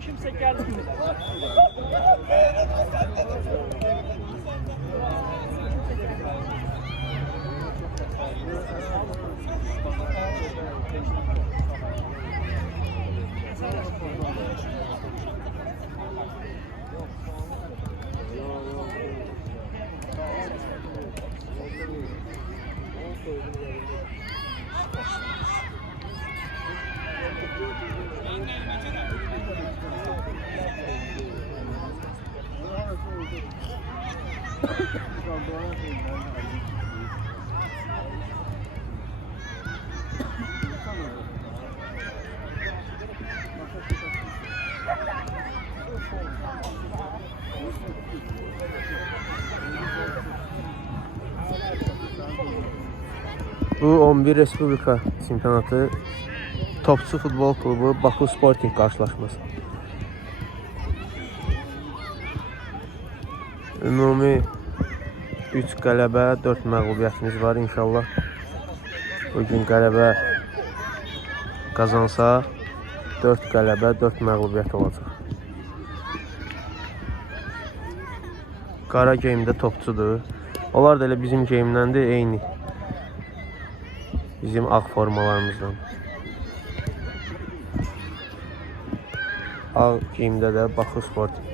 Kimse gelmiyor. Bu 11 Respublika çempionatı Topçu Futbol Klubu Baku Sporting karşılaşması. Ümumi 3 qələbə, 4 məğlubiyyətimiz var inşallah. Bugün qələbə qazansaq 4 qələbə, 4 məğlubiyyət olacaq. Qara geyimdə topçudur. Onlar da elə bizim geyimdəndir, eyni. Bizim ağ formalarımızdan. Ağ geyimdə də Baku Sporting.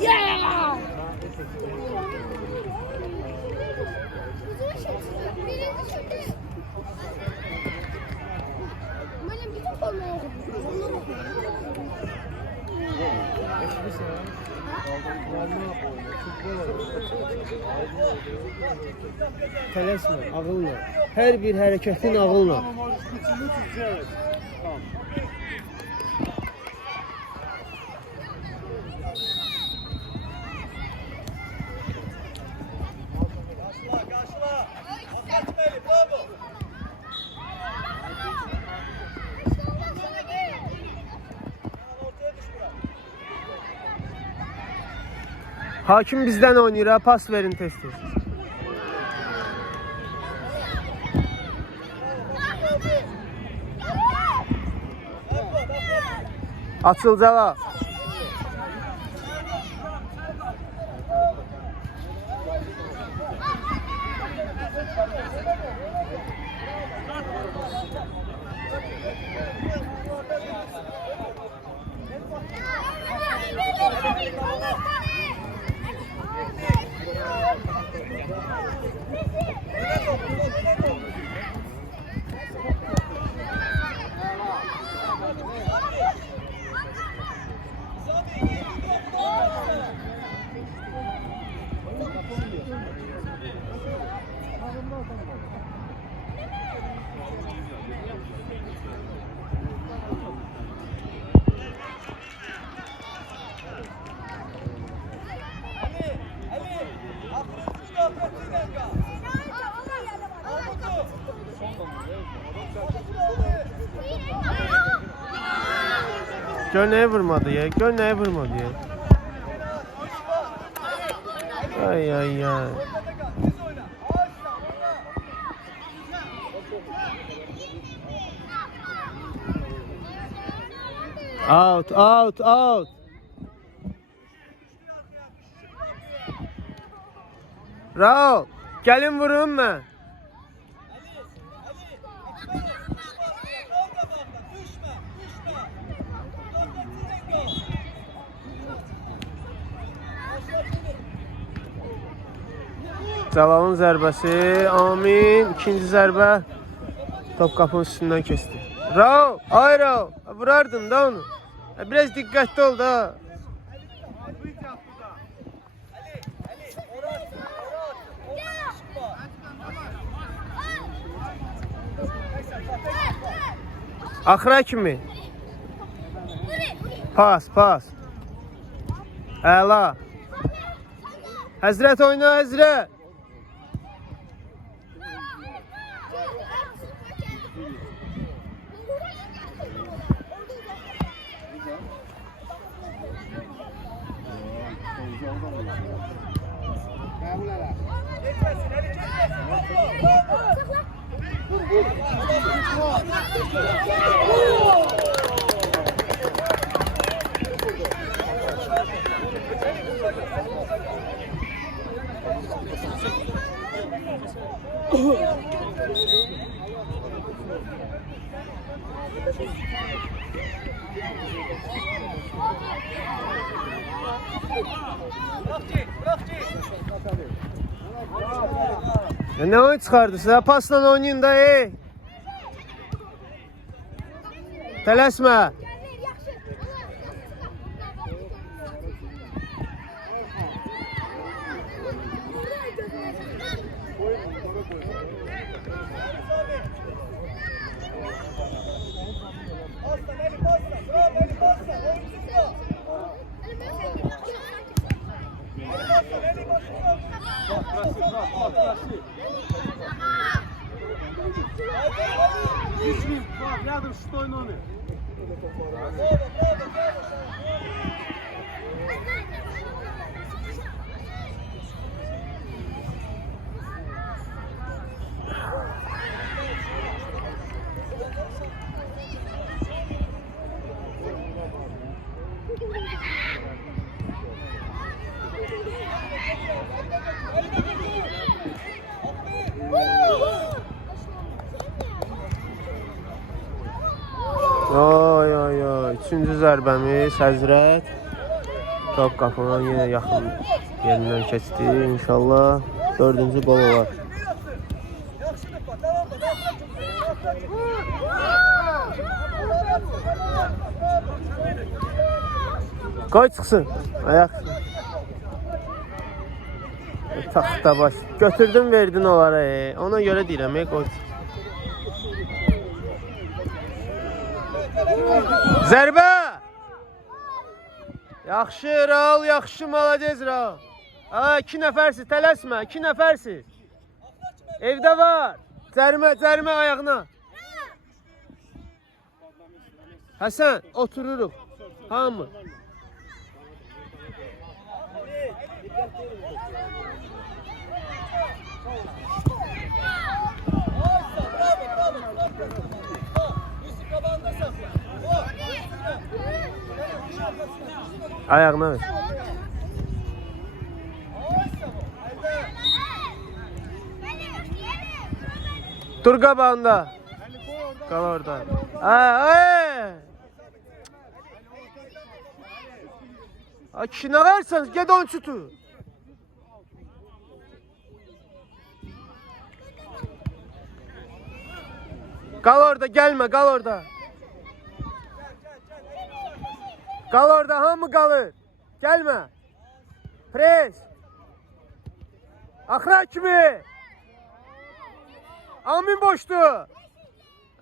Yeah! Tələsmə, ağılla. Hər bir hərəkətin ağılla. Hakim bizdən oynayır, pas verin tez-tez. Açılacaq. Gör neye vurmadı ya? Gör neye vurmadı ya? Ay ay ay. Out, out, out. Raul, gelin vurun ben. Zavalın zərbəsi, Amin. İkinci zərbə top qapının üstündən keçdi. Raul, ay Raul, vurardın da onu. Biraz diqqətli ol da. Axıra kimi. Pas, pas. Əla. Həzrət oyna, Həzrət. Ne oyun çıkardı size? Pasla oynayın da Tələsmə. Рядом шестой номер. Ay ay ay. Üçüncü zərbəmiz Həzrət. Top qapının yenə yaxın yerindən keçdi. İnşallah dördüncü gol olar. Qoy çıxsın. Ayaq. Taxta baş. Götürdün verdin onlara. Ona görə deyirəm, qoy. Zərbə! Yaxşı Raul, yaxşı malades Raul. İki nəfərsiz, tələsmə, iki nəfərsiz. Evdə var. Cərimə ayağına. Həsən, otururuq. Hamı. Ayağına ver. Dur qabağında. Qal orada. Kişi nə versən, ged onu tutu. Qal orada, gəlmə, qal orada. Qal orada, hamı qalır. Gəlmə. Pres. Axıra kimi. Amin boşdu.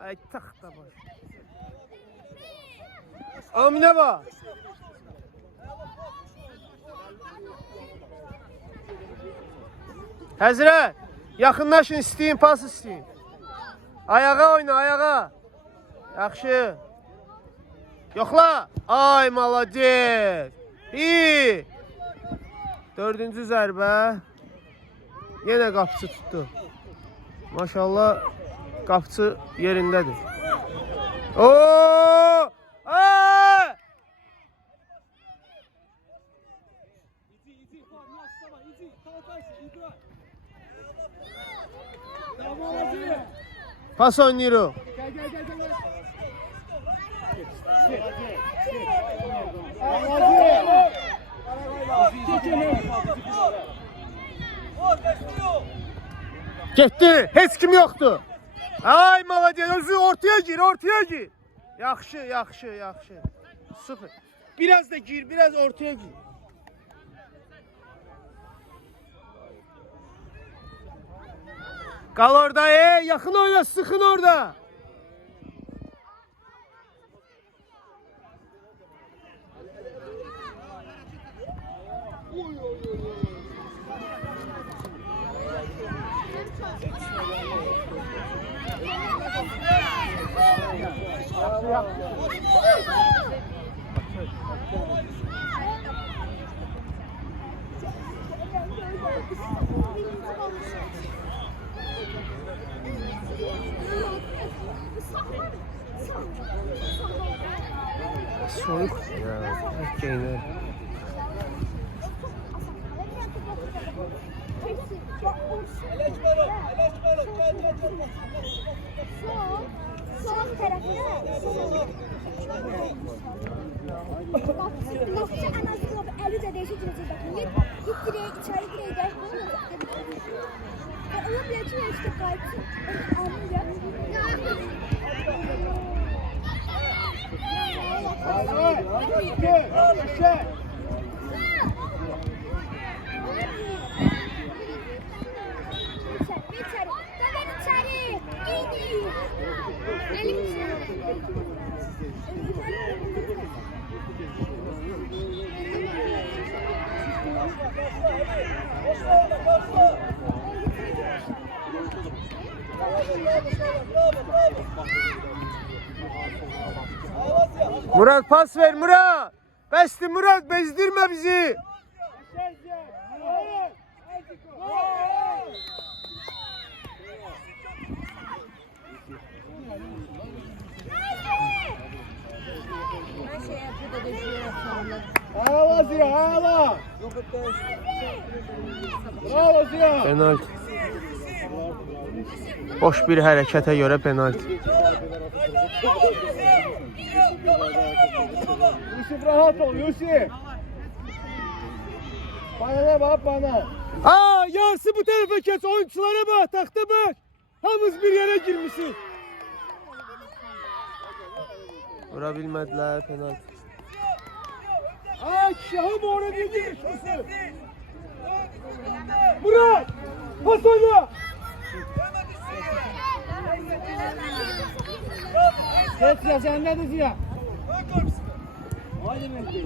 Ay taxta boş. Aminə bax. Həzrət, yaxınlaşın, istəyin, pas istəyin. Ayağa oyna, ayağa. Yaxşı. Yoxla. Ay, malades. İyi. Dördüncü zərbə. Yenə qapıcı tutdu. Maşallah qapıcı yerindədir. Oo! Ay! İdi, Fahmi Aslama, İdi, kalkarsın, İbrahim. Tamam, hadi. Pas oynayır. Gel. Getdi. Heç kim yoxdur. Ay, malades. Özü ortaya gir. Yaxşı. Süper. Biraz da gir, biraz ortaya gir. Qal orada, yaxın oyna, sıxın orada. Soyuq ya, geyinir. Sol tarafına. Nasıl anasını 50 de değişik cinsiyet bakın. Git direğe, içeri direğe gel. Onu bir açıyor işte kaybı. Anlayacak. Murat pas ver Murat. Bəsdir Murat, bezdirmə bizi. Hala Zira, hala. Bravo Zira. Penalti. Boş bir hərəkətə görə penalti. Yusuf rahat ol Yusuf. Bana bak bana. Aa, yarısı bu tarafa kes, oyunculara bak, taxta bak. Hamız bir yere girmişiz. Vura bilmədilər, penalti. Ay Şahım oraya girmiş Yusuf. Murat. Pas oyna. Ses ya sen ne diyorsun ya? Haydi Mehdi.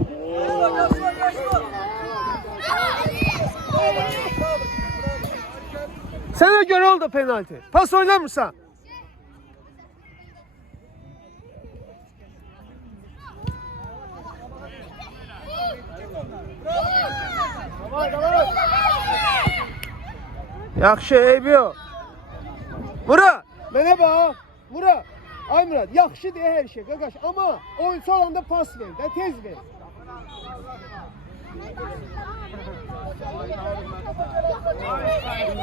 Sənə görə oldu penalti. Pas oynamırsan. Yaxşı, eybi yox. Murat, mənə bax. Murat. Ay Murat, yaxşı deyə hər şey, qaqaş. Amma oyuncu olanda pas ver, də tez ver.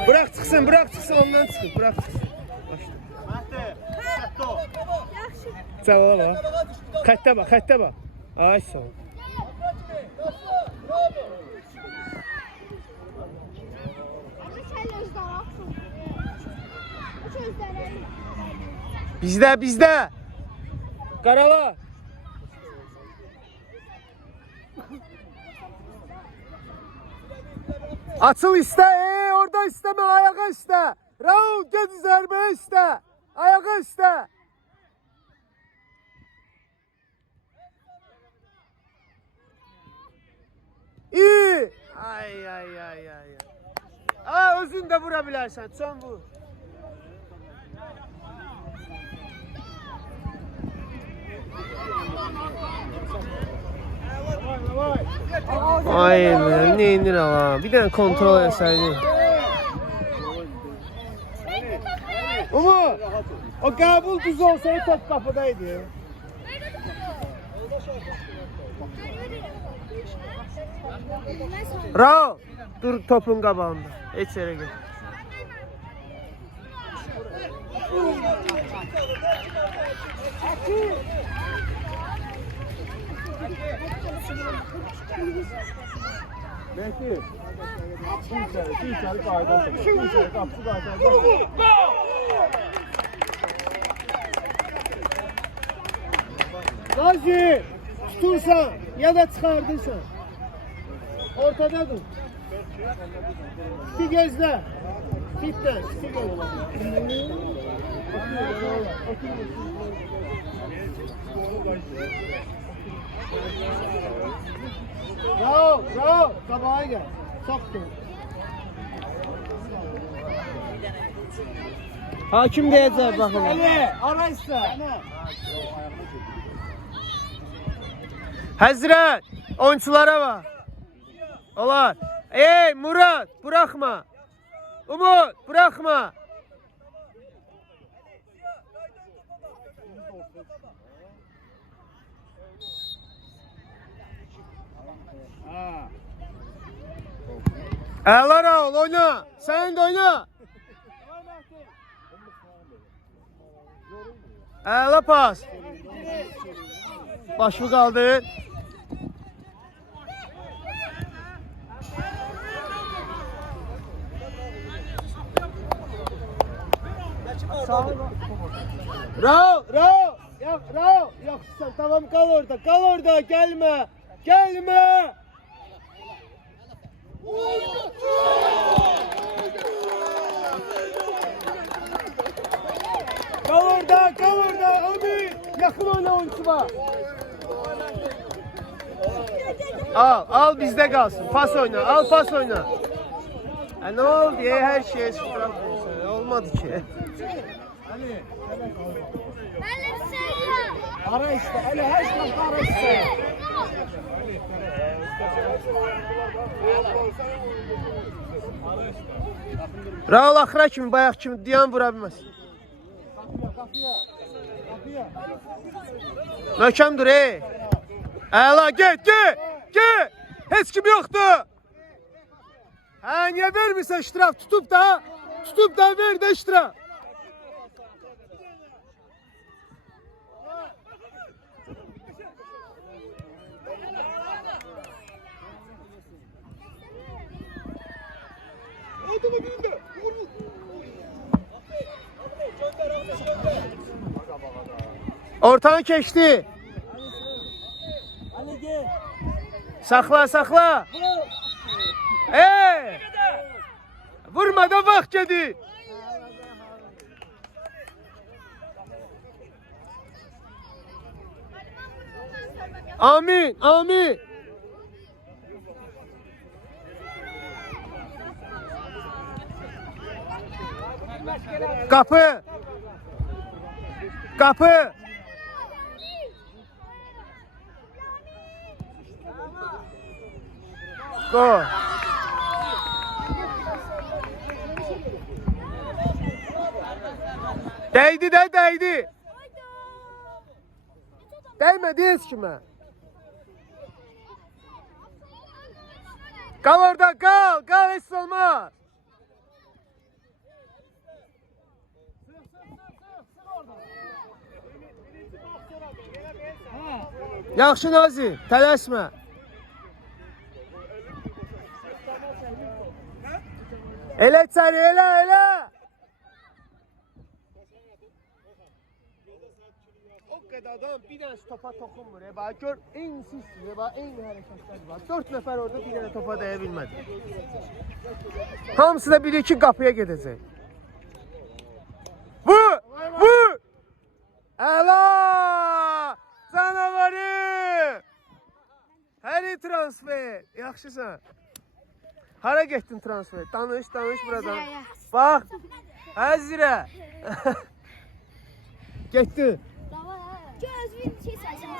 Bırak çıxsın, ondan çıxın, bırak çıxsın. Cavaba bax. Xəttə bax. Ay, sağ ol. Bizdə. Qarala. Açıl istə, orada istəmə, ayağa istə. Raul, ged zərbəyə istə. Ayağa istə. İyi. Ay. Aa, özün də vura bilərsən, son vur. Ay Emre, ne indir ama. Bir tane kontrol etseydin. Umut, o kabul düz olsaydı top kapıdaydı. Bravo. Dur topun qabağında. Heç yerə gel. Mehdi. İçeri qaydan tabii. İçeri qapısı qaydan. Gazi, tutursan ya da çıxardırsan. Ortada dur. İki gözle. Fitten, iki gözle. Bravo, bravo. Kabağa gel. Soktu. Hakim deyəcək baxın. Ali, ara iste. Həzrət, oyunçulara bak. Olar. Ey Murat, bırakma. Umut, bırakma. Əla Raul, oyna. Sen de oyna. Əla pas. Başı kaldı. Raul, Raul. Yok, Raul. Yok sen tamam kal orada, gelme. Gelme. Kal orada. Abi. Yakın oyna oyuncuma. Al bizde kalsın. Pas oyna, al pas oyna. Ne oldu ya her şeye şıkrak olsa. Olmadı ki. Ali, Ben de söylüyorum. ara işte. Ali her şey ara işte. Raul axıra kimi, bayaq kimi dayan vura bilməz. Kapıya. Möhkəm dur ey. Əla get. Heç kim yoxdur. Hə, niyə vermirsən iştirak? Tutup da ver də iştirak. Ortanı keçdi. Ali gel. Saxla. Ey! Vurma da vaxt gedir. Amin. Kapı. Gol. Değdi. Değmedi heç kimə. Kal orada, kal heç olmaz. Yaxşı Nazi, tələsmə. Elə içəri, elə. O qədər adam bir dənə topa toxunmur. Bax, gör, eyni sistemdir, bax, eyni hərəkətlər var. 4 nəfər orada bir dənə topa dəyə bilmədi. Hamısı da bilir ki, qapıya gedəcək. Vur! Əla! Canavarı! Həri transfer. Yaxşısan. Hara getdin transfer? Danış buradan. Bax. Həzirə. Getdi. Göz şey sayacağım.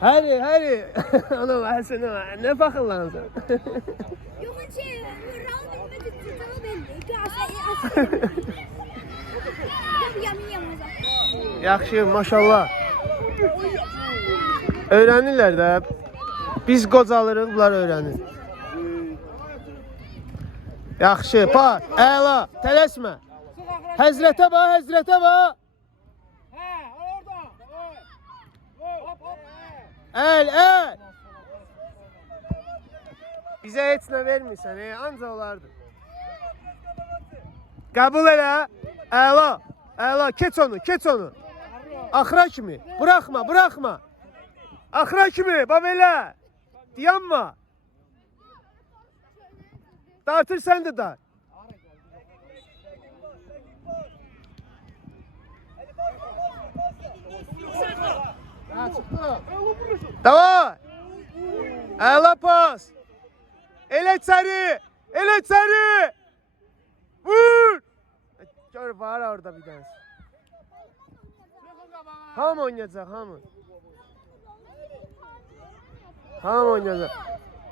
Hadi. Ana versene. Ne bakırlan sen? Yok şey, Ronaldo bir tutamı belli. Aslında. Yamin yamazam. Yaxşı, maşallah. Öyrənirlər də. Biz qocalırıq, bunlar öyrənir. Yaxşı, par, əla, tələsmə. Həzrətə bax, həzrətə bax. He, orada. Hop hop. Əl. Bizə heç nə vermirsən, ancaq olardı. Qəbul elə. Əla, keç onu. Axıra kimi, buraxma. Axıra kimi, bax belə. Dayanma. Dartır sən də dar. Davay. Əla pas. Elə içəri. Vur. Gör var orada bir tanesi. Hamı oynayacaq, hamı.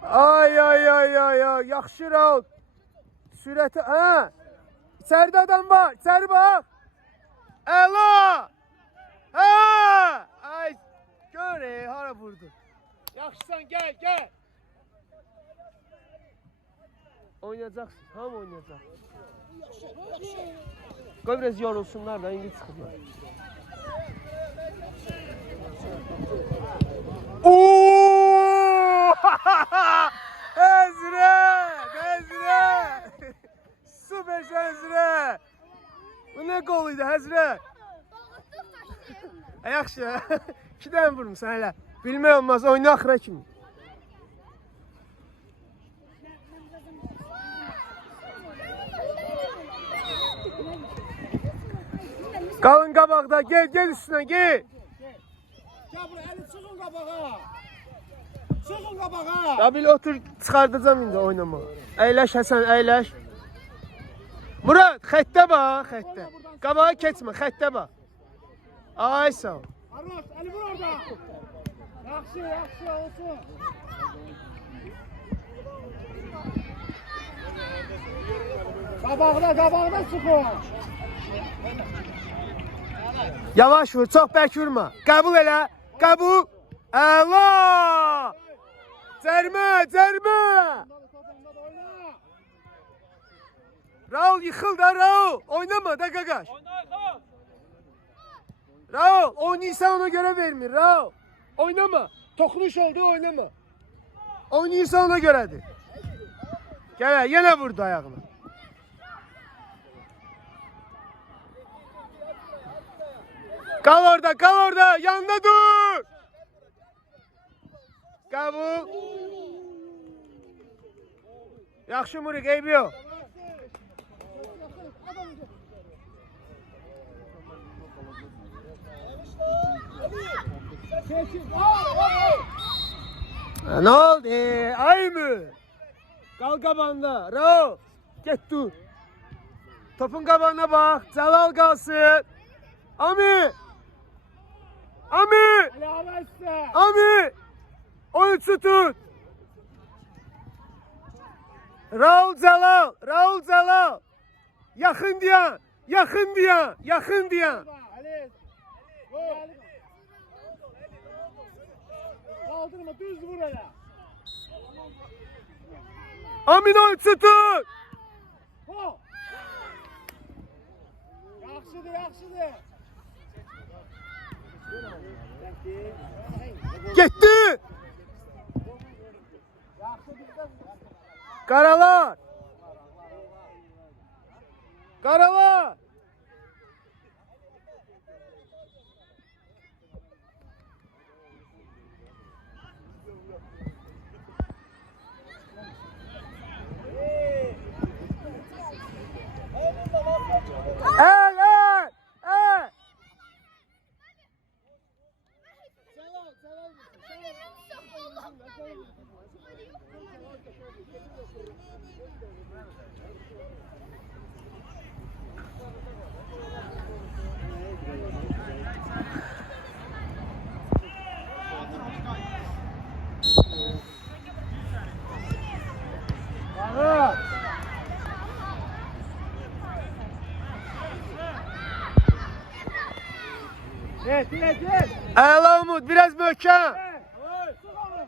Ay, yaxşı rahat. Sürəti, hə. İçəridə adam var, içəri bax. Əla. Hə. Ay, gör hara vurdu. Yaxşısan, gəl. Oynayacaqsın, hamı oynayacaq. Qoy biraz yorulsunlar da, indi çıxırlar. Həzrət! Süper Həzrət! Bu nə qol idi Həzrət? Yaxşı, 2 dənə vurmuşsan hələ. Bilmək olmaz, oyna axıra kimi. Qalın qabaqda, gel üstünə, gel. Gel buraya, eli çıkın kabağa. Ya bil otur, çıxardacağım indi oynamağa. Əyləş Həsən, əyləş. Murad, xəttə bax, xəttə. Qabağa keçmə, xəttə bax. Ay sağ ol. Arnoş, eli vur orada. Yaxşı olsun. Qabağda çıkın. Yavaş vur, çox bərk vurma. Qəbul elə, qəbul. Əla! Cərmə! Raul yıxıl da, Raul. Oynama da qaqaş. Raul, oynayırsan ona görə vermir, Raul. Oynama. Toxunuş oldu, oynama. Oynayırsan ona görədir. Gəl, yenə vurdu ayağına. Kal orada, yanında dur. Qəbul. Yaxşı Murik, eybi yox. Ne oldu? Ay mı? Kal qabağında. Raul. Get dur. Topun qabağına bax. Cəlal qalsın. Ami. Oyuncu tut. Raul Cəlal. Yaxın diyan. Kaldırma, düz vur hele. Amin oyuncu tut. Yaxşıdır. Gitti. Qaralar. El. Evet, evet, evet. Əla Umud, biraz möhkəm. Evet. Sık onu.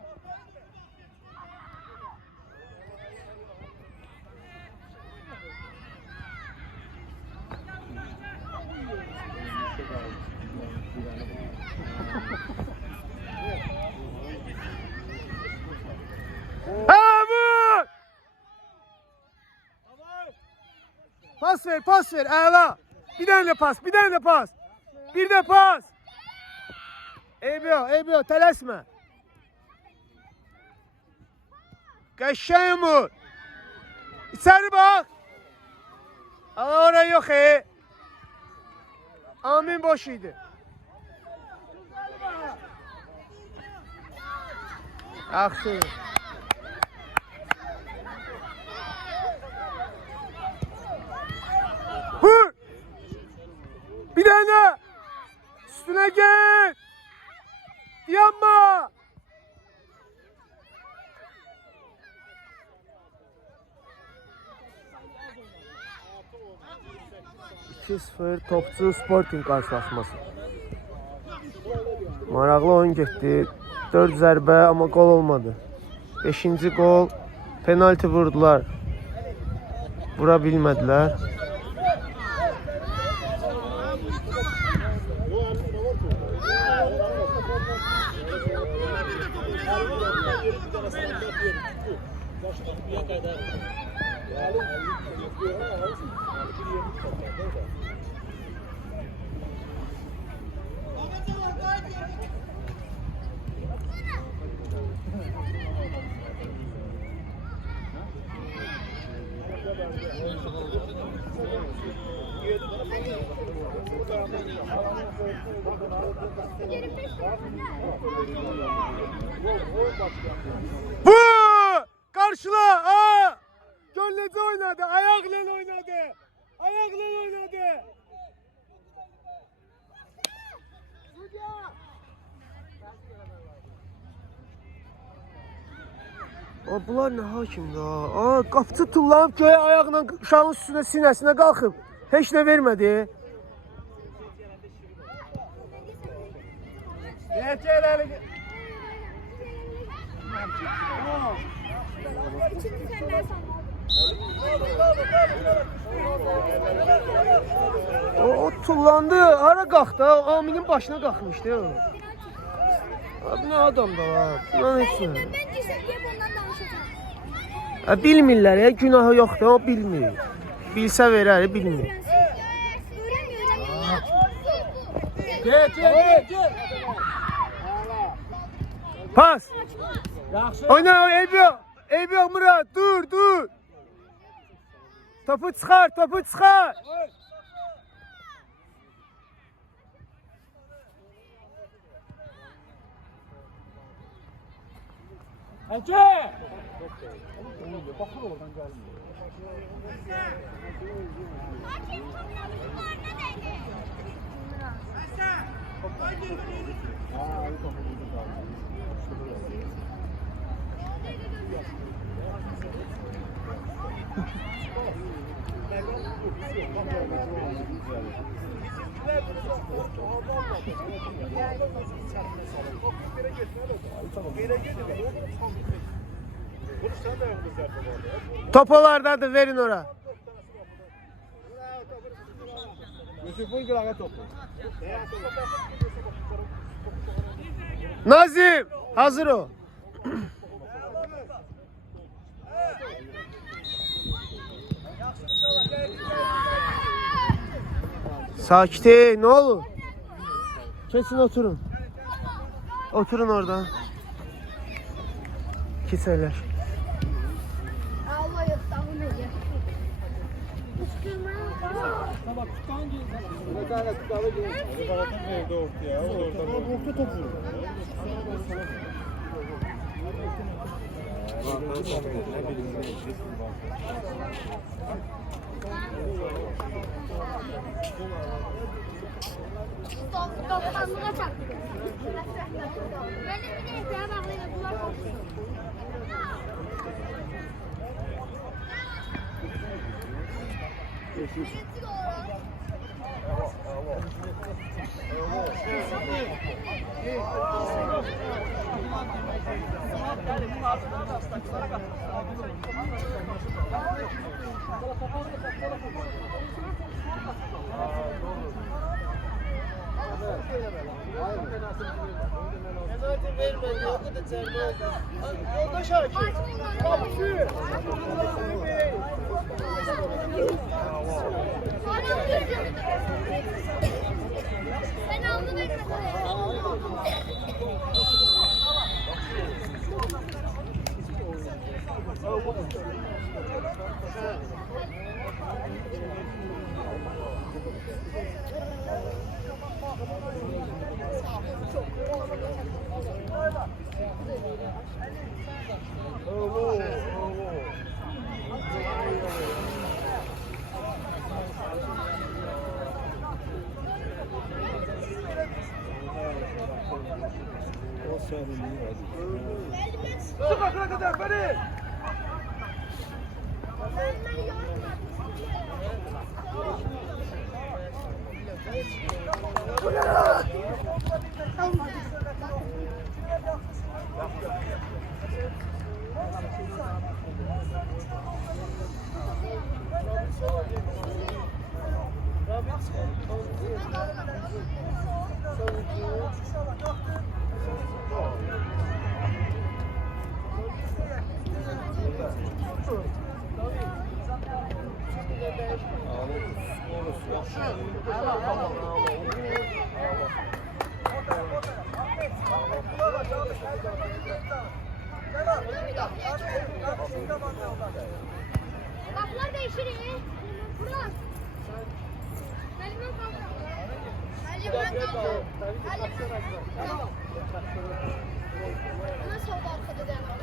Umud! Pas ver, əla. Bir dənə pas. Bir də pas. Eybi yox, tələsmə. Qəşəng Umud. İçəri bax. Ala oraya yox Amin boş idi. Yaxşı. Vur! Bir dənə! Üstünə gel! Yanma! %0 Topçu Sporting qarşılaşması. Maraqlı oyun getdi. 4 zərbə, amma gol olmadı. 5-ci gol penalti vurdular. Vura bilmədilər. Bu! Karşıla! Aa! Gönlece oynadı, ayakla oynadı. Bunlar nə hakimdir ha? Qapçı tullanıb göyə ayağla uşağın üstünə, sinəsinə qalxıb. Heç nə vermədi. O tullandı, hara qalxdı? Aminin başına qalxmışdı. Abi nə adamdır ha? Bundan heç nə. Bilmirlər ya, günahı yoxdur, o bilmir. Bilsə verər, bilmir. Get. Pas. Oyna, eybi yox Murad, dur. Topu çıxar. Ece! Bakır oradan gelmiyor. Topolardadır, verin ora. Nazim, hazır o. Sakit, ne olur? Kesin oturun. Oturun orada. Keserler. Doksanlığa çaktı. Ben de bir de eteğe bağlayayım. Bunlar çok Sen aldın elime. Sıkakına kadar beni. Kapılar değişir. Burak. Halimden kaldı. Halimden kaldı. Nasıl oldu arkada devam?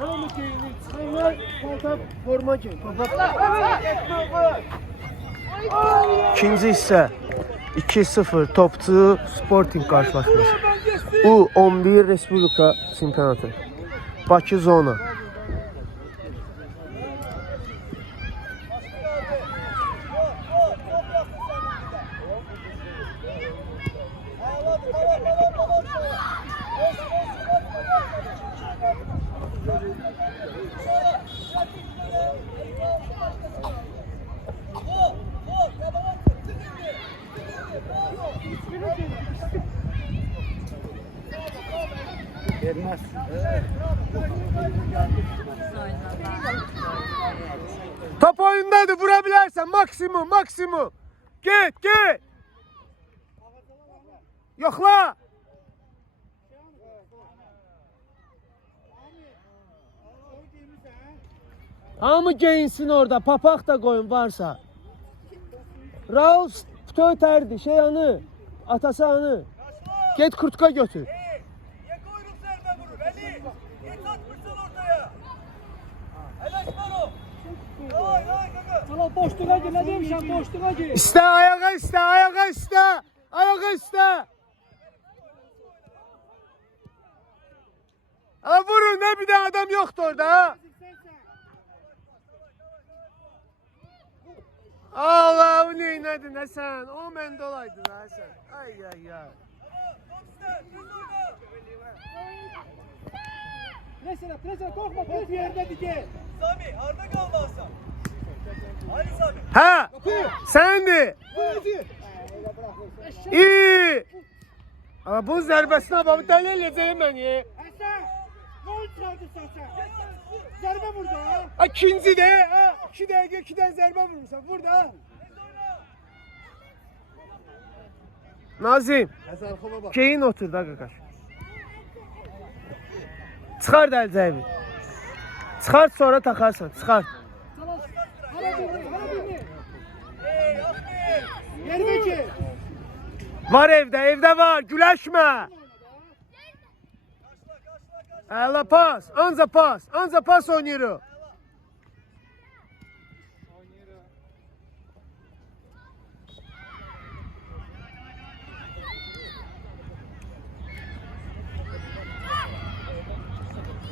Hamı geyinir, çıxanlar paltar forma giyin. İkinci hissə 2-0 topçu Sporting qarşılaşması. U11 Respublika çempionatı. Bakı zona. Gelmez. Top oyundadır, vura bilərsən maksimum, maksimum. Get, get. Yoxla. Hamı geyinsin orada, papaq da qoyun varsa. Raul ötərdi, şey anı, atası anı. Get kurtka götür. Ye kuyruk zerbe vurur Ali. Git atmışsın ortaya. Helal Sparo. Ay kaka. Sana boşluğa gir ne demişim boşluğa gir. İste ayağa iste, ayağa iste. Ayağa iste. Ha vurun, ne bir de adam yoktu orada ha. Allah'ım neynədin Həsən? O məndə olaydın Həsən. Ay ay ay. Presene korkma top yerde dike. Sami Arda kalmazsa. Hadi Sami. Ha? Səndi. İyi. Ama bu zərbəsini babı dəli eləyəcəyim məni. Hasan. Ne oldu sen? Zerbe vurdu ha. Ha, ikinci de ha. 2 dəqiqə 2-dən zərbə vurmuşsan. Vurdu ha. Nazim. Keyin otur da qaqaş. Çıxar da əlcəyi. Çıxar sonra takarsan. Çıxar. Yerine Var evdə var. Güləşmə. Əla pas. Anca pas oynayırıq.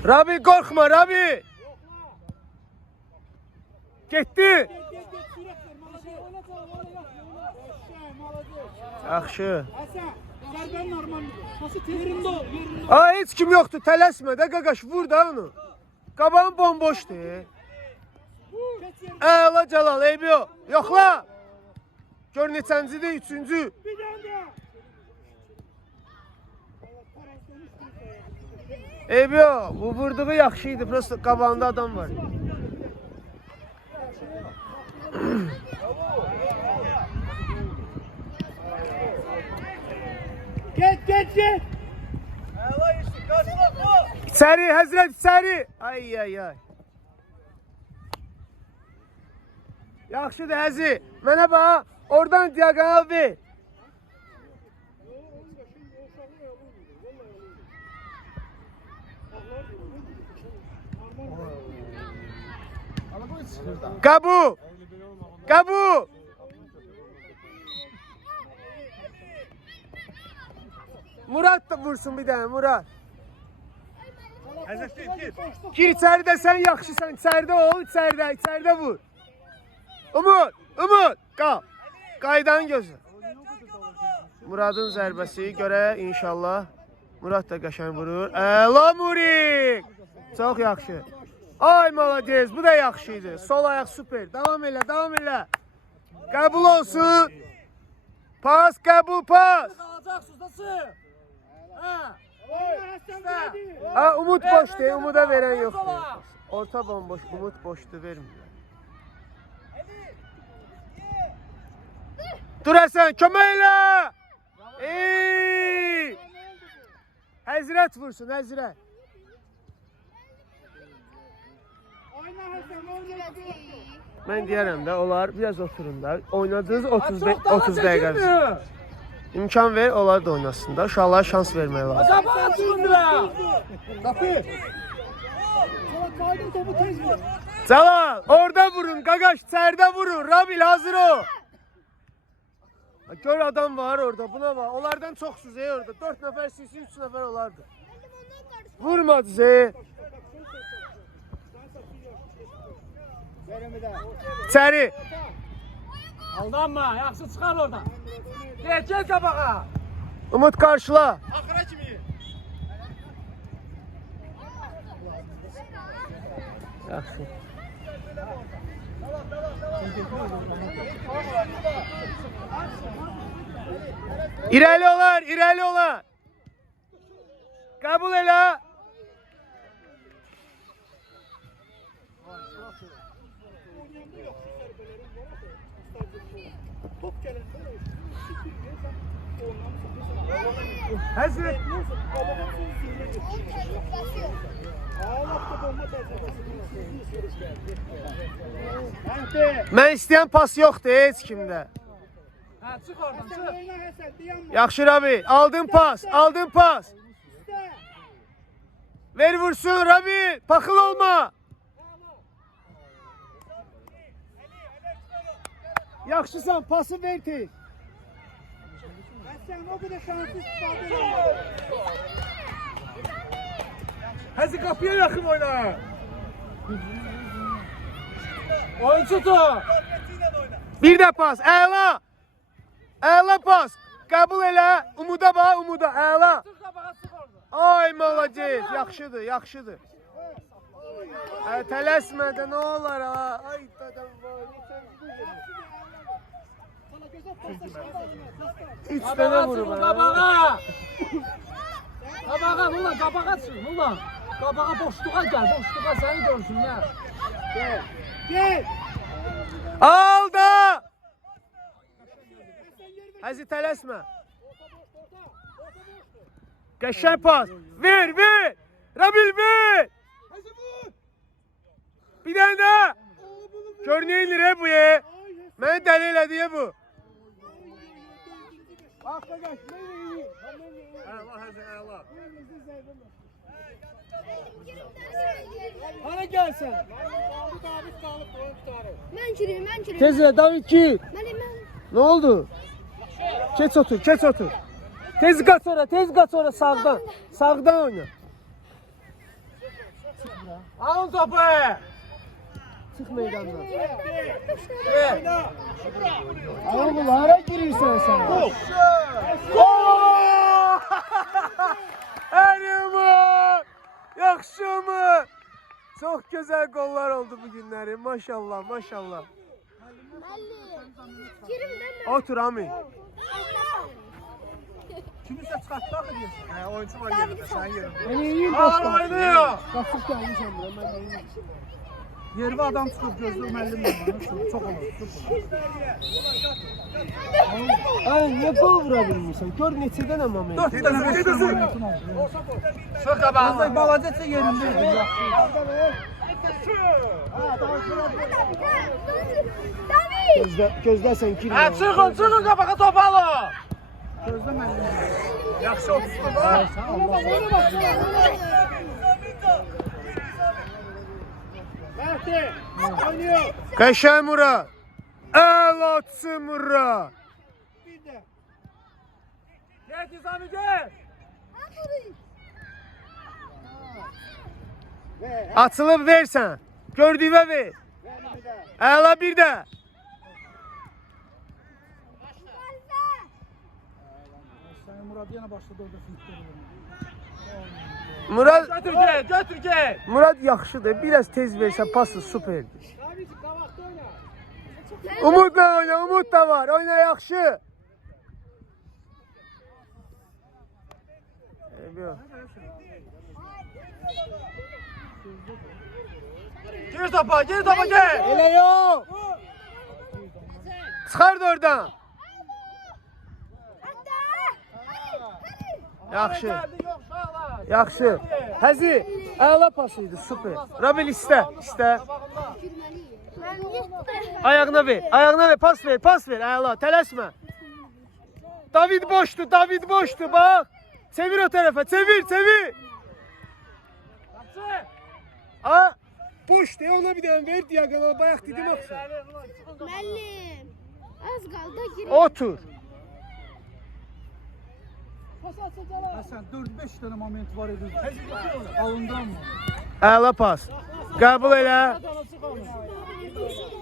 Rabi korkma Rabi. Getdi. Get, sürət ver, malaca. Oyna çal, oyna. Malaca. Yaxşı. Hasan, zərbən normaldır. Pası yerində ol, yerində ol. Ay heç kim yoxdur, tələsmə də qaqaş, vur da onu. Qabağın bomboşdur. Keç yerində. Əla Cəlal, eybi yox. Yoxla. Gör neçəncidir, üçüncü. Bir dənə də. Eybi yox, bu vurduğu yaxşı idi, prosto qabağında adam var. Get. Əla işi, qaçma. İçəri, həzrət içəri. Ay. Yaxşıdır həzi. Mənə bax, oradan diagonal ver. Qabu. Murat da vursun bir dənə, Murat. Gir içəridə, sən yaxşısan, içəridə ol, içəridə vur. Umut, qal. Qaydan gözü. Muradın zərbəsi görə inşallah. Murad da qəşəng vurur. Əla Murik. Çox yaxşı. Ay malades, bu da yaxşı idi. Sol ayaq süper. Davam elə. Qəbul olsun. Pas, qəbul, pas. Qalacaqsınız, nasıl? Umut boşdur, Umuda verən yoxdur. Orta bomboş, Umut boşdur, vermir. Dur Həsən, kömək elə! Həzrət vursun, Həzrət. Mən deyərəm də, onlar biraz oturun da. Oynadığınız 30 dəqiqə. İmkan ver, onlar da oynasın da. Uşaqlara şans vermək lazım. Qapağı açın Qapı. Cəlal, orada vurun, qaqaş, içəridə vurun. Rabil, hazır ol. Gör adam var orada, buna var. Onlardan çoxsuz orada. 4 nəfər sizin, 3 nəfər olardı. Vurmadı Zey. İçəri. Aldanma, yaxşı çıxar oradan. Gel qabağa. Umut qarşıla. Axıra kimi. Yaxşı. İrəli olar. Qəbul elə. Həzrət. Mən istəyən pas yoxdur heç kimdə. Çıx oradan, çıx. Yaxşı Rabi, aldın pas. Ver vursun Rabi, paxıl olma. Yaxşısan, pası ver tez. Sen o kadar şanslı istifadə Həzi qapıya yaxın oyna. Oyuncu tut. Bir də pas, əla. Əla pas. Qəbul elə. Umuda bax, Umuda, əla. Çıx qabağa, çıx orada. Ay malacez, yaxşıdır. Tələsmə də nə olar ha? Ay dadam var. 3 dənə vurub ha. Qabağa. Qabağa, ulan qabağa çıx, ulan. Qabağa boşluğa gəl, boşluğa səni görsünlər. Gel. Alda. Həzi tələsmə. Qəşəng pas. Ver. Rabil ver. Bir dənə də. Gör nə inir bu ye. Məni dəli elədi bu. Bax qardaş, mən iyi. Əla Həzi, əla. Hara gəlsən? Mən girim. Tezlə David gir. Mən. Ne oldu? Keç otur. Tez kaç ora sağdan. Sağdan oyna. Alın topu. Çıx meydandan. Oğlum hara girirsən sən? Gol! Ərimə! Yaxşımı? Çox gözəl qollar oldu bu günləri. Maşallah, maşallah. Otur Amin. Kimisə çıxartdı axı deyirsən. Hə, oyuncu var yerində, sənin yerində. Mən yiyeyim Aa, dostlar. oynayır. Qaçıb gəlmişəm bura, mən yiyeyim. Yervi adam çıxıb gözlür müəllimlə bana, çox olur. Ay, niyə qol vura bilmirsən? Gör neçə dənə moment. 4 dənə momentum oldu. Sıx qabağına. Balacası yerində idi. Gözləsən ki. Hə, çıxın qabağa top alın. Gözlə müəllim. Yaxşı olsun. Məhdi, oynayır. Qəşəng Murad. Əlaçı Murad. Bir də. Gəl Nizami gəl. Açılıb versən. Gördüyünə ver. Əla bir də. Sen Murat yana başladı orada fitleri. Murad Götür gel. Murad yaxşıdır. Biraz tez versə pası superdir. Umudla oyna, Umud da var. Oyna yaxşı. Gir topa gel. Elə yox. Çıxar da oradan. Yaxşı. Yaxşı. Həzi, əla pas idi, super. Rabil istə. Ayağına ver, pas ver, əla, tələsmə. David boşdu, bax. Çevir o tərəfə, çevir. Ha, boş deyə ona bir dənə ver, diagonal, bayaq dedim yoxsa. Müəllim, az qaldı girin. Otur. Hasan 4-5 tane moment var idi. Alından mı? Əla pas. Qəbul elə.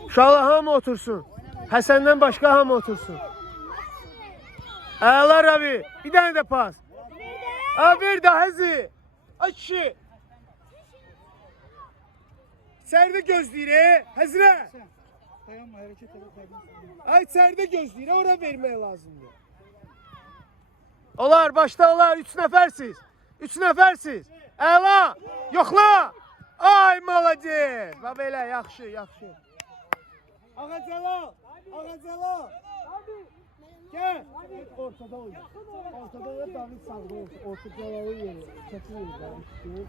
Uşaqlar hamı otursun. Həsəndən başqa hamı otursun. Əla Rabi. Bir dənə də pas. Ver də Həzi. Ay kişi. İçəridə gözləyir, Həzrə. Dayanma, hareket edin. Ay içəridə gözləyir, ora vermək lazımdır. Olar, başda olar, 3 nəfərsiz. Əla, yoxla. Ay, malacez. Bax belə, yaxşı. Ağacala. Gel. Ortada oyna. Ortada oyna, David sağda olsun. Ortada yeri. Çekin yeri.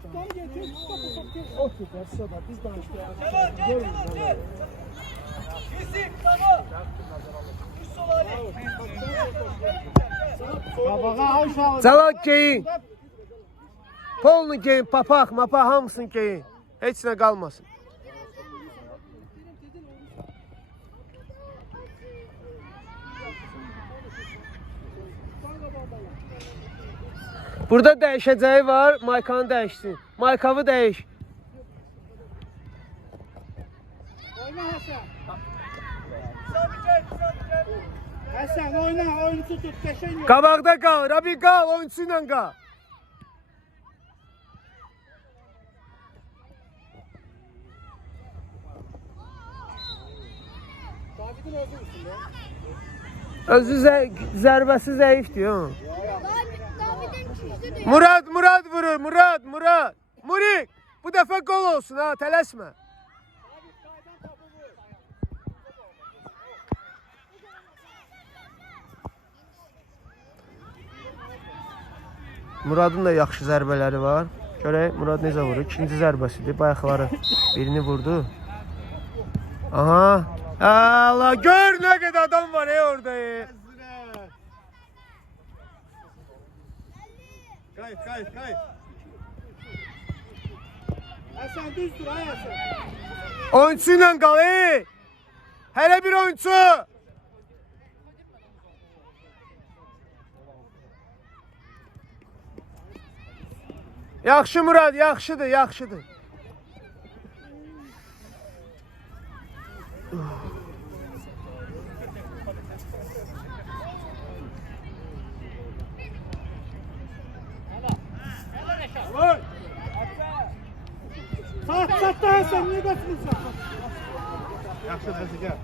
Sonra getir. Otur, sonra biz danışmayalım. Kesin, tamam. Üst sol Ali. Qabağa aşağı. Cəlal geyin. Polnu geyin, papaq, hamısını geyin. Heç nə qalmasın. Burada dəyişəcəyi var, Maykanı dəyişsin. Maykavı dəyiş. Oyna Hasan. Hasan oyna, oyunu tut, qəşəng. Qabaqda qal, Rabi qal, oyunçu ilə qal. Davidin özü üstünde. Özü zərbəsi zəifdir. David'in küçüğü de. Murad vurur, Murad. Murik, bu dəfə qol olsun ha, tələsmə. Muradın da yaxşı zərbələri var. Görək, Murad necə vurur? İkinci zərbəsidir. Bayaqları birini vurdu. Aha. Allah, gör nə qədər adam var orada. Kayıt. Hasan düz dur, Hasan. Oyunçu ilə qal, Hələ bir oyunçu. Yaxşı Murad, yaxşıdır. Tuttu Həsən, niyə qaçmırsan? Yaxşı, Həsən, gəl.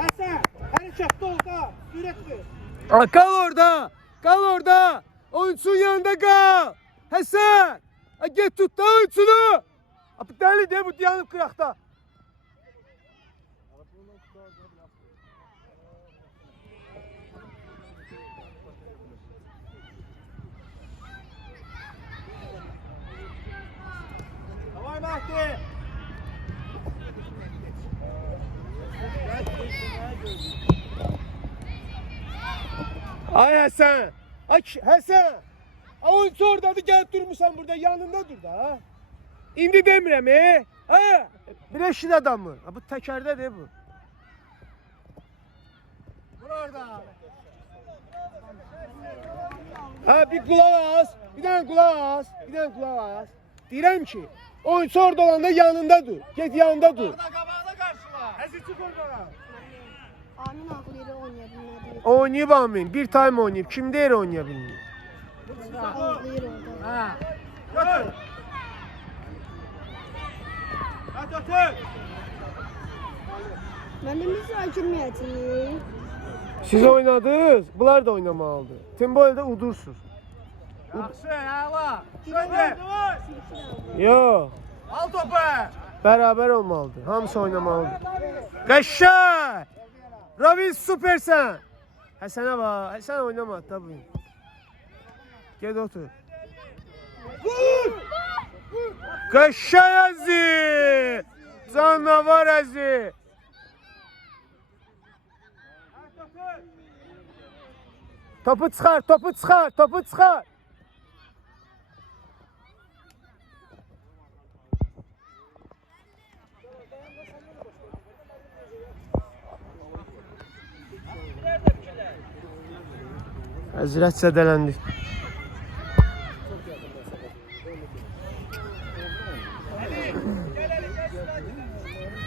Həsən, hərəkətdə ol da, ürək ver. Kal orada. Kal orada. Oyuncusun yanında kal. Hasan. Git tut da oyuncunu. Deli de bu yanıp kırakta. Davay Mahdi. Ay Hasan. Ay Hasan. Oyuncu oradadır, gelip durmuşsan burada, yanında dur da ha. İndi demirəm ha. Bir eşin adamı. Ha, bu təkərdədir bu. Vur orada. Ha, bir kulaq as. Bir dənə kulaq as. Bir dənə kulaq as. Deyirəm ki, oyuncu orada olanda yanında dur. Get yanında dur. Orada qabağına qarşıla. Həzi çıx oradan. Amin ağlayır oynaya bilmədi. Oynayıb Amin. Bir time oynayıb. Kim deyir oynaya bilmir? Ağlayır orada. Ha. Götür. Ha, götür. Mənimiz girməyəcəyik. Siz oynadınız, bunlar da oynamalıdır. Timbol'de udursuz. Yaxşı, əla. Şöyle. Yo, Al topu. beraber olmalıdır. Hamısı oynamalıdır. Qəşşay! Ravis süpersen. Həsənə bak, Həsən oynama tabii. Gel otur. Qəşşay Əzi! Canavar Əzi! Topu çıxar, topu çıxar, topu çıxar. Həzrət zədələndi.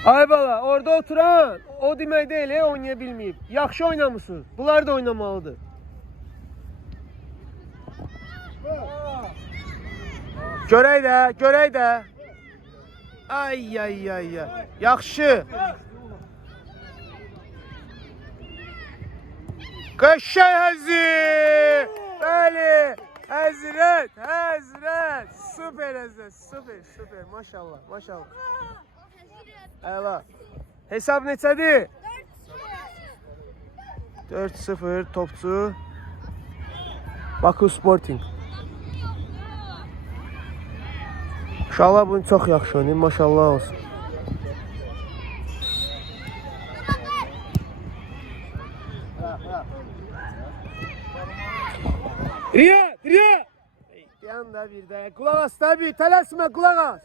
Ay bala, orada oturan o demək deyil, oynaya bilməyib. Yaxşı oynamışsınız. Bunlar da oynamalıdır. Görək də, görək də. Ay ay ay ay. Yaxşı. Qəşşay Həzi! Bəli! Həzrət, Həzrət! Süper Həzrət, süper, süper. Maşallah, maşallah. Əla. Hesab neçədir? 4-0 topçu. Baku Sporting. İnşallah bunu çox yaxşı oynayır, maşallah olsun. Riyad, Riyad! Yan da bir de. Kulak as tabii, tələsmə, kulak as.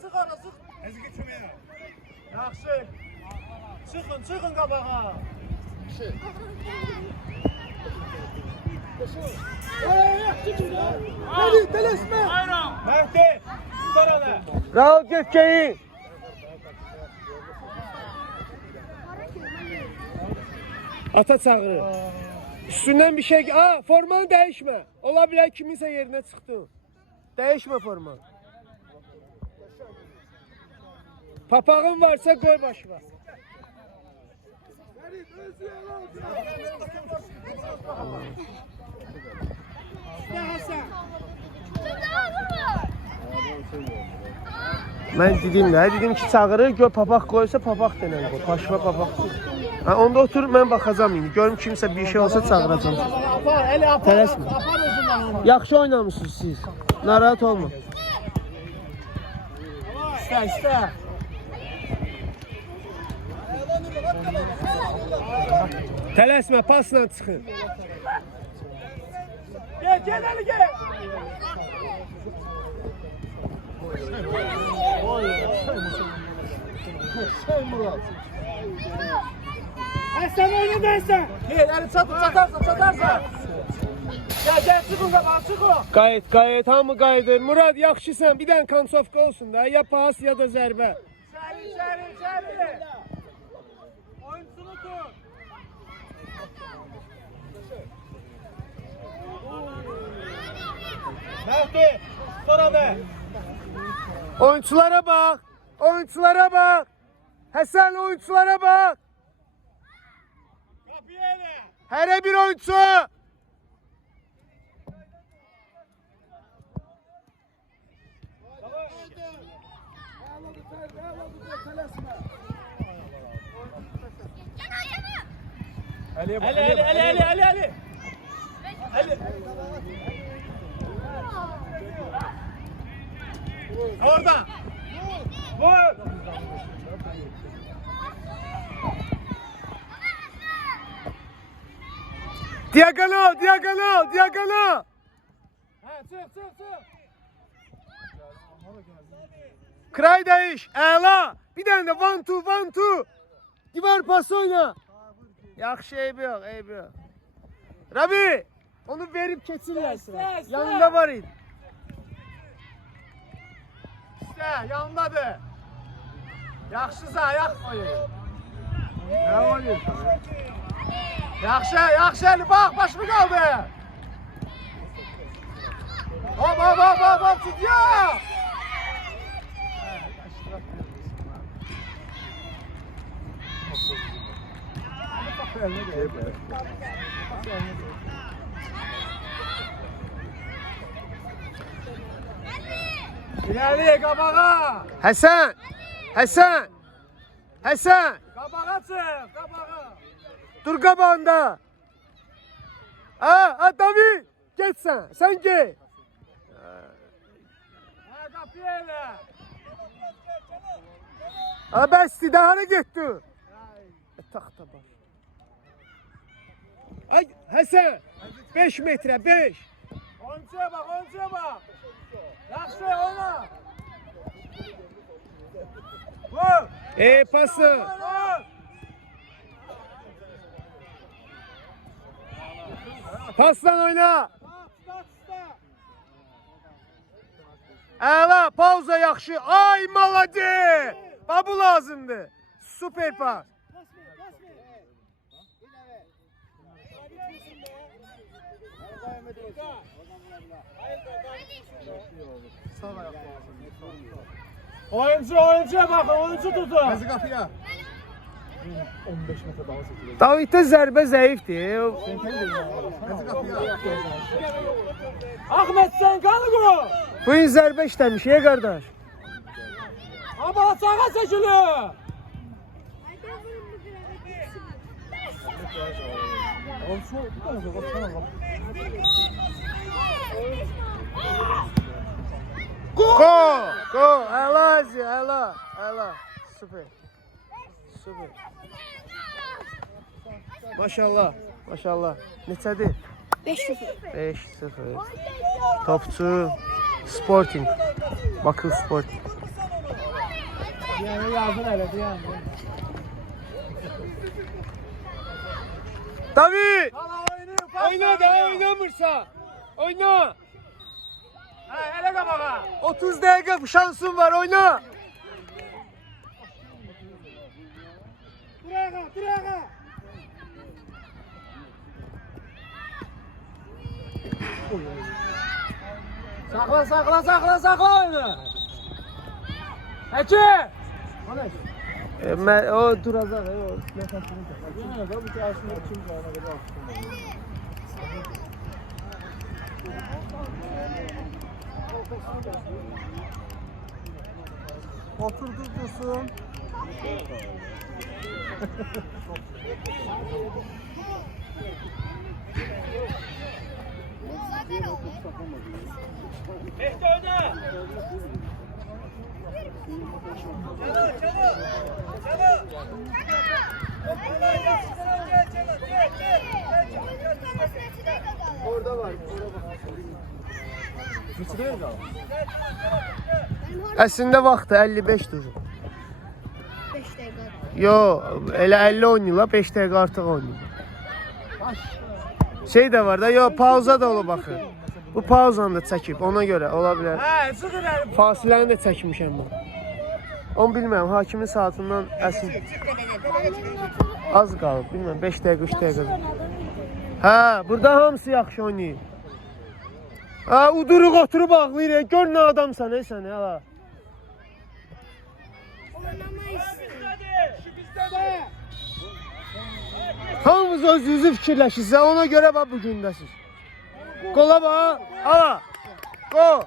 Sıx ara, sıx. Əzgi köməyə. Yaxşı. Çıxın, çıxın qabağa. Hadi, tələsmə. Ayran. Məhdi. Tutar hələ. Rahat Gökçe'yi. Ata çağırır. Üstünden bir şey... Aa, formanı değişme. Olabilir kiminse yerine çıktı. Değişme formanı. Papağın varsa koy başına. Ben dedim ki çağırır, gör papaq koysa papaq denən qoy. Başına papaq koy. Ha, onda otur, ben bakacağım indi. Görüm kimse bir şey olsa çağıracağım. Tələsmə. Yaxşı oynamışsınız siz. Narahat olma. İstə, istə. Tələsmə, pasla çıxın. Gel, gel Ali gel. Sen oyna dersen. Gel, Ali çatarsan. Gel, çıkın kabağa, çıkın. Qayıt, hamı qayıdır. Murad, yaxşısan, bir dənə konsovka olsun da. Ya pas, ya da zərbə. İçeri. Oyuncunu tut. Mehdi, sonra be. Oyunculara bak. Oyunculara bak. Hasan oyunculara bak. Kapıya ele. Her bir oyuncu. Ali. Ali. Orada. Vur. Diagonal. Ha, çık. Kray değiş. Əla. Bir tane de one two. Divar pası oyna. Yaxşı, eybi yok. Rabi, onu verip keçirlər sıra. Yanında var idi. İşte yanındadır. Yaxşısa ayak koyun. Ne oynuyorsun? Yaxşı Ali bak, başımı kaldı. Hop, tutuyor. İlerliye kabağa. Hasan. Kabağa çık. Kabağa. Dur qabağında. David. Geç sen geç. Ha, kapıya ele. Bəsdir, daha hara getdi? Taxta baş. Ay, Hasan. 5 metre, 5. Oyuncuya bak. Yaxşı oyna. Vur. Pası. Vur. Pasla oyna. Stop. Əla, pauza yaxşı. Ay, malade. Bu lazımdır. Süper pas. Oyuncuya bakın, oyuncu tutun. Hadi kapıya. 15 metre daha çekilir. David'də zərbə zəifdir. Hadi kapıya. Ahmet sen kanı. Bu gün zərbə işləmiş, qardaş. Ama sağa çekiliyor. Go! Əla. Süper. Maşallah. Neçədir? 5-0. 5-0. Topçu Sporting. Bakıl Sporting. Yani yazın öyle diyor. David! Oyna Oyna, oynamırsa. Oyna. Ha, ele kabağa. 30 dəqiqə şansın var, oyna. Durağa. Sakla oyunu. Eki. O duracaq, o nəfəsini Otur dursun. Mehdi oyna. Orada var. Əslində vaxtı 55-dir. 5 dəqiqə. Yo, elə 50 oynayırlar, 5 dəqiqə artıq oynayırlar. Şey də var da, yo, pauza da olub baxır. Bu pauzanı da çəkib, ona görə ola bilər. Ha, sıkı ver. Fasiləni də çəkmişəm mən. Onu bilmirəm, hakimin saatından əsil. Az qalıb, bilmirəm, 5 dəqiqə, 3 dəqiqə. Hə, burada hamısı yaxşı oynayır. Ha, uduruq oturub ağlayır. Gör nə adamsan sən ha. Hamınız özünüzü fikirləşirsiniz. Ona görə bax bu gündəsiz. Qola bax. Ala. Qol.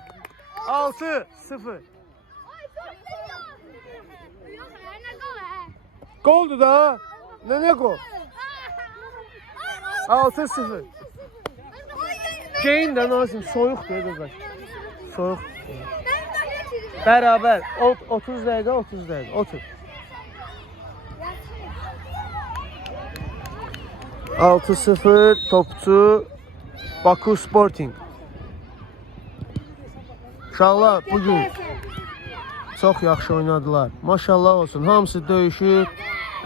6-0. Qoldur da. Nə qol? 6-0. Geyin də Nazim, soyuqdur qardaş. Soyuq. Bərabər. 30 dəqiqə, 30 dəqiqə. Otur. 6-0 topçu Baku Sporting. Uşaqlar bugün çox yaxşı oynadılar. Maşallah olsun. Hamısı döyüşür,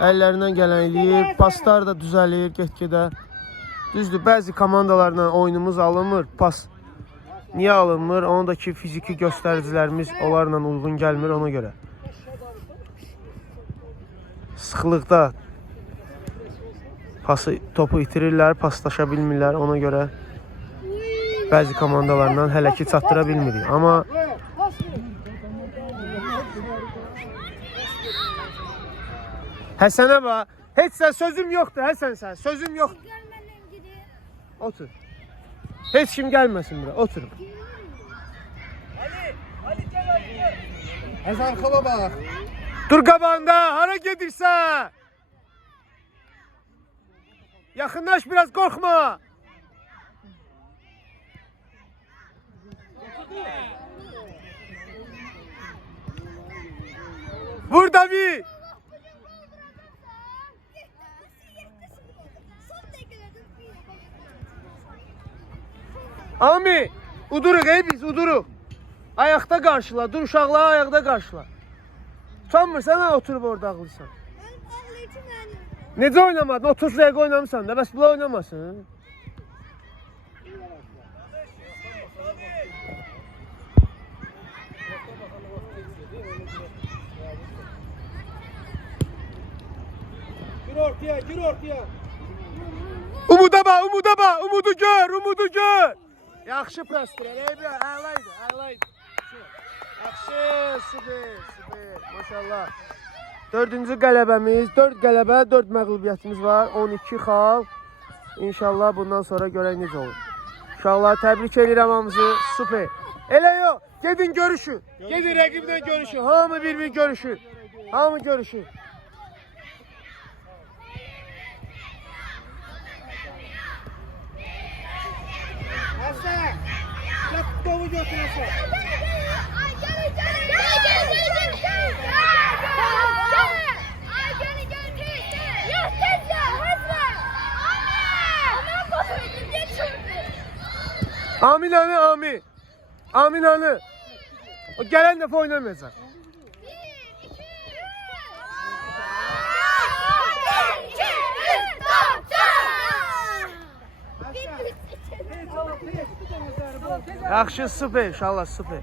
əllərindən gələn eləyir, paslar da düzəlir get-gedə. Düzdür, bəzi komandalarla oyunumuz alınmır, pas. Niyə alınmır? Onun da ki, fiziki göstəricilərimiz onlarla uyğun gəlmir ona görə. Sıxlıqda topu itirirlər, paslaşa bilmirlər ona görə. Bəzi komandalarla hələ ki çatdıra bilmirik. Amma Həsənə bax, heç sən sözüm yoxdur, Həsən sən, sözüm yoxdur. Otur. Heç kim gəlməsin bura, oturun. Az arkama bak. Dur qabağında, hara gedirsən? Yaxınlaş biraz, qorxma. Burada bir. Ami, uduruq biz, uduruq. Ayaqda qarşıla, dur uşaqlar ayaqda qarşıla. Utanmırsan ha, oturub orada ağlıysan. Necə oynamadın? 30 dəqiqə oynamısan da, bəs bunlar oynamasın. Gir ortaya, gir ortaya. Umuda bax, umuda bax, umudu gör, umudu gör. Yaxşı presdir, əlaydı, əlaydı. Yaxşı, süper, maşallah. 4-cü qələbəmiz, 4 qələbə, 4 məğlubiyyətimiz var, 12 xal. İnşallah bundan sonra görək necə olur. Uşaqlar, təbrik edirəm hamımızı, süper. Elə yox, gedin görüşün, gedin rəqiblə görüşün, hamı bir-bir görüşün, hamı görüşün. Hasan, gel topu götür Hasan. Amin hanı, Amin. Amin hanı. O gələn dəfə oynamayacaq. Yaxşı, süper, inşallah süper.